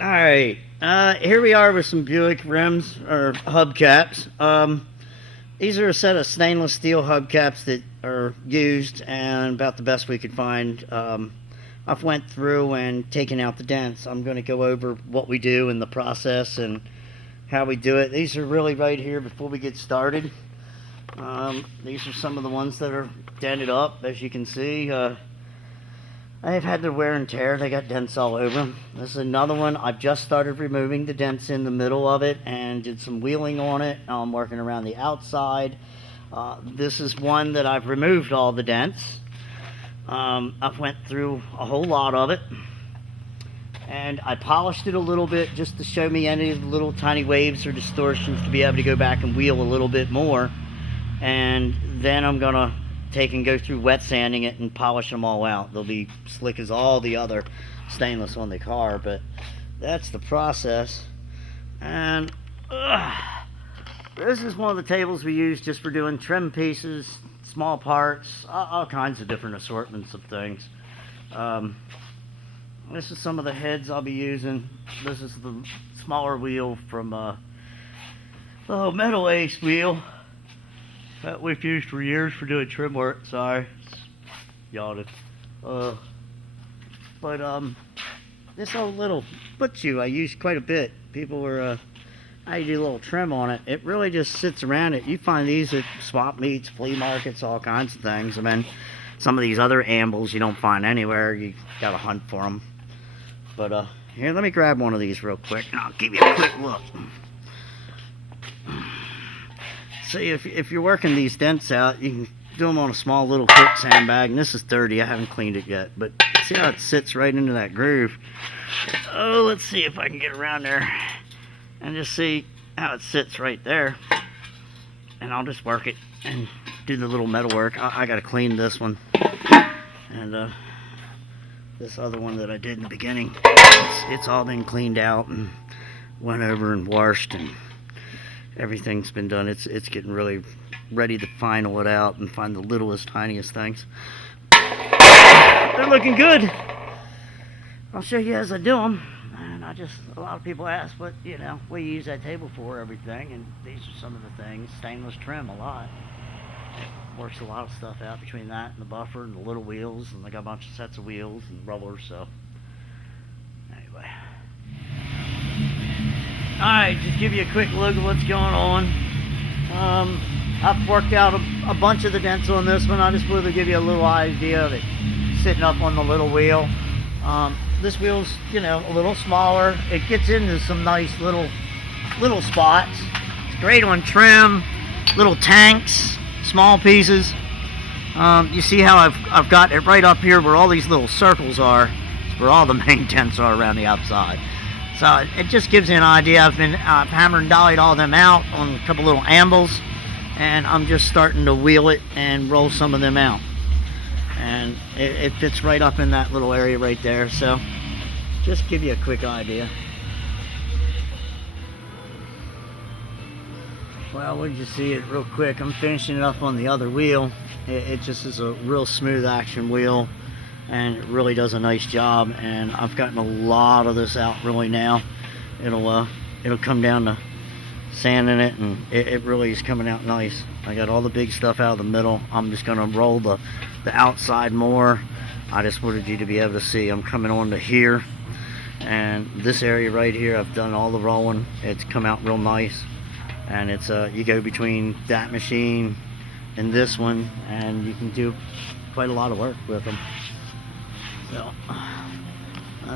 Alright, here we are with some Buick rims, or hubcaps. These are a set of stainless steel hubcaps that are used and about the best we could find. I've went through and taken out the dents. I'm going to go over what we do in the process and how we do it. These are really right here before we get started. These are some of the ones that are dented up, as you can see. I've had the wear and tear. They got dents all over them. This is another one. I've just started removing the dents in the middle of it and did some wheeling on it. Now I'm working around the outside. This is one that I've removed all the dents. I've went through a whole lot of it. And I polished it a little bit just to show me any of the little tiny waves or distortions to be able to go back and wheel a little bit more. And then I'm going to take and go through wet sanding it and polish them all out. They'll be slick as all the other stainless on the car, but that's the process. And this is one of the tables we use just for doing trim pieces, small parts, all kinds of different assortments of things. This is some of the heads I'll be using. This is the smaller wheel from Metal Ace wheel that we've used for years for doing trim work. Sorry, yawning. This old little foot shoe I use quite a bit. People were I do a little trim on it. It really just sits around it. You find these at swap meets, flea markets, all kinds of things. I mean, some of these other ambles you don't find anywhere. You gotta hunt for them. But here, let me grab one of these real quick and I'll give you a quick look. See, if you're working these dents out, you can do them on a small little quick sandbag. And this is dirty. I haven't cleaned it yet. But see how it sits right into that groove? Oh, let's see if I can get around there and just see how it sits right there. And I'll just work it and do the little metal work. I got to clean this one. And this other one that I did in the beginning, it's all been cleaned out and went over and washed and everything's been done. It's getting really ready to final it out and find the littlest, tiniest things. They're looking good. I'll show you as I do them. And a lot of people ask what you use that table for, everything, and these are some of the things. Stainless trim a lot. Works a lot of stuff out between that and the buffer and the little wheels, and I got a bunch of sets of wheels and rollers. So anyway. Alright, just give you a quick look at what's going on. I've worked out a bunch of the dents on this one. I just wanted to give you a little idea of it sitting up on the little wheel. This wheel's, a little smaller. It gets into some nice little spots. It's great on trim, little tanks, small pieces. You see how I've got it right up here where all these little circles are. It's where all the main dents are around the outside. So it just gives you an idea. I've hammered and dollied all them out on a couple little ambles, and I'm just starting to wheel it and roll some of them out. And it fits right up in that little area right there. So just give you a quick idea. Well, we'll just see it real quick. I'm finishing it up on the other wheel. It just is a real smooth action wheel, and it really does a nice job. And I've gotten a lot of this out really now. It'll come down to sanding it, and it really is coming out nice. I got all the big stuff out of the middle. I'm just gonna roll the outside more. I just wanted you to be able to see I'm coming on to here, and this area right here I've done all the rolling. It's come out real nice, and it's you go between that machine and this one and you can do quite a lot of work with them.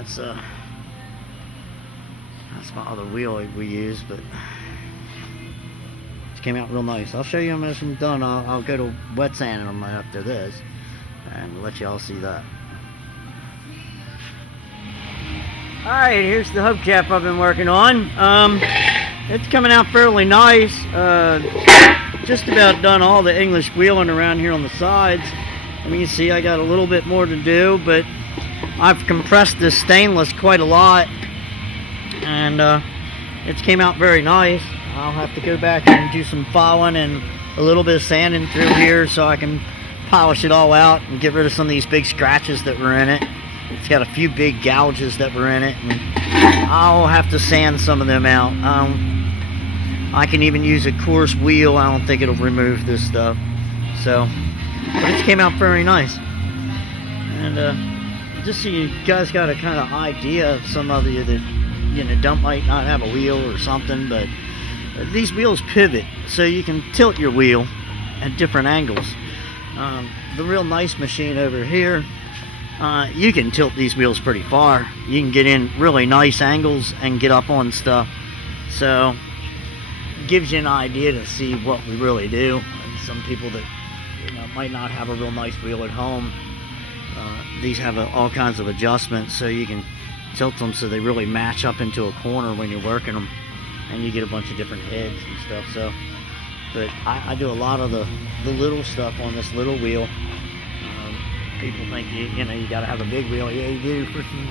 So that's my other wheel we use, but it came out real nice. I'll show you them as I'm done. I'll go to wet sanding them after this and let you all see that. Alright, here's the hubcap I've been working on. It's coming out fairly nice. Just about done all the English wheeling around here on the sides. I mean, you see I got a little bit more to do, but I've compressed this stainless quite a lot, and it's came out very nice. I'll have to go back and do some following and a little bit of sanding through here so I can polish it all out and get rid of some of these big scratches that were in it. It's got a few big gouges that were in it, and I'll have to sand some of them out. I can even use a coarse wheel. I don't think it'll remove this stuff. So, but it came out very nice. And just so you guys got a kind of idea of some of you that, you know, might not have a wheel or something, but these wheels pivot, so you can tilt your wheel at different angles. The real nice machine over here, you can tilt these wheels pretty far. You can get in really nice angles and get up on stuff. So gives you an idea to see what we really do. And some people that, you know, might not have a real nice wheel at home, these have all kinds of adjustments, so you can tilt them so they really match up into a corner when you're working them, and you get a bunch of different heads and stuff. So, but I do a lot of the little stuff on this little wheel. People think you know, you got to have a big wheel. Yeah, you do for some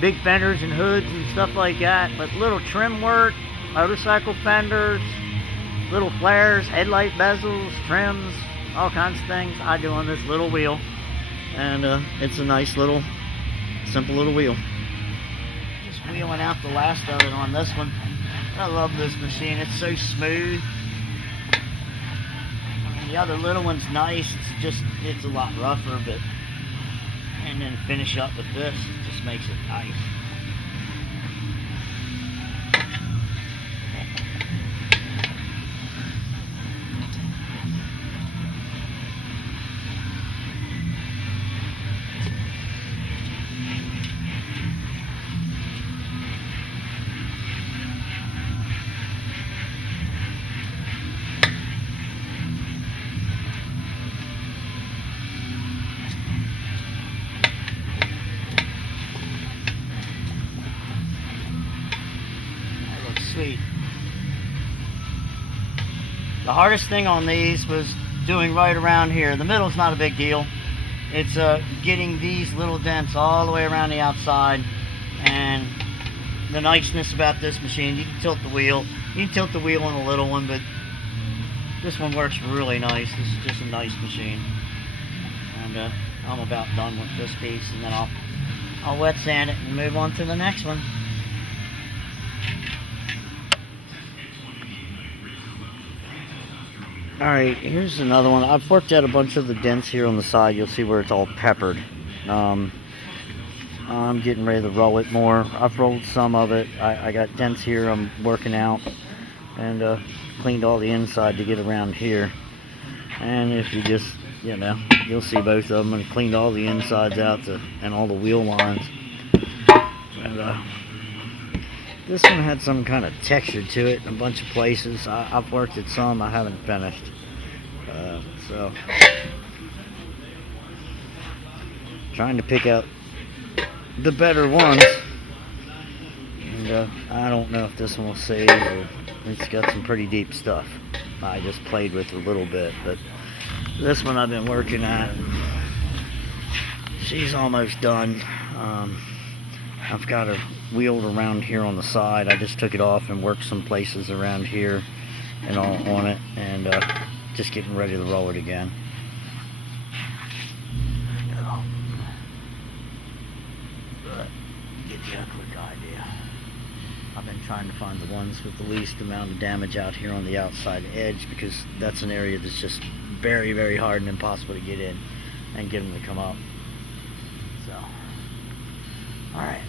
big fenders and hoods and stuff like that. But little trim work, motorcycle fenders, little flares, headlight bezels, trims, all kinds of things I do on this little wheel. And it's a nice little, simple little wheel. Just wheeling out the last of it on this one. I love this machine. It's so smooth. I mean, the other little one's nice. It's a lot rougher, but and then finish up with this. It just makes it nice. Sweet. The hardest thing on these was doing right around here. The middle's not a big deal. It's getting these little dents all the way around the outside. And the niceness about this machine, you can tilt the wheel. You can tilt the wheel on a little one, but this one works really nice. This is just a nice machine. And I'm about done with this piece, and then I'll wet sand it and move on to the next one. Alright, here's another one. I've worked out a bunch of the dents here on the side. You'll see where it's all peppered. I'm getting ready to roll it more. I've rolled some of it. I got dents here I'm working out. And cleaned all the inside to get around here. And if you just, you know, you'll see both of them. And cleaned all the insides out and all the wheel lines. And this one had some kind of texture to it in a bunch of places. I've worked at some I haven't finished. So trying to pick out the better ones. And I don't know if this one will save, or it's got some pretty deep stuff. I just played with it a little bit, but this one I've been working at. She's almost done. I've got her wheeled around here on the side. I just took it off and worked some places around here and all on it, and just getting ready to roll it again. But get you a quick idea. I've been trying to find the ones with the least amount of damage out here on the outside edge, because that's an area that's just very, very hard and impossible to get in and get them to come up. So, alright.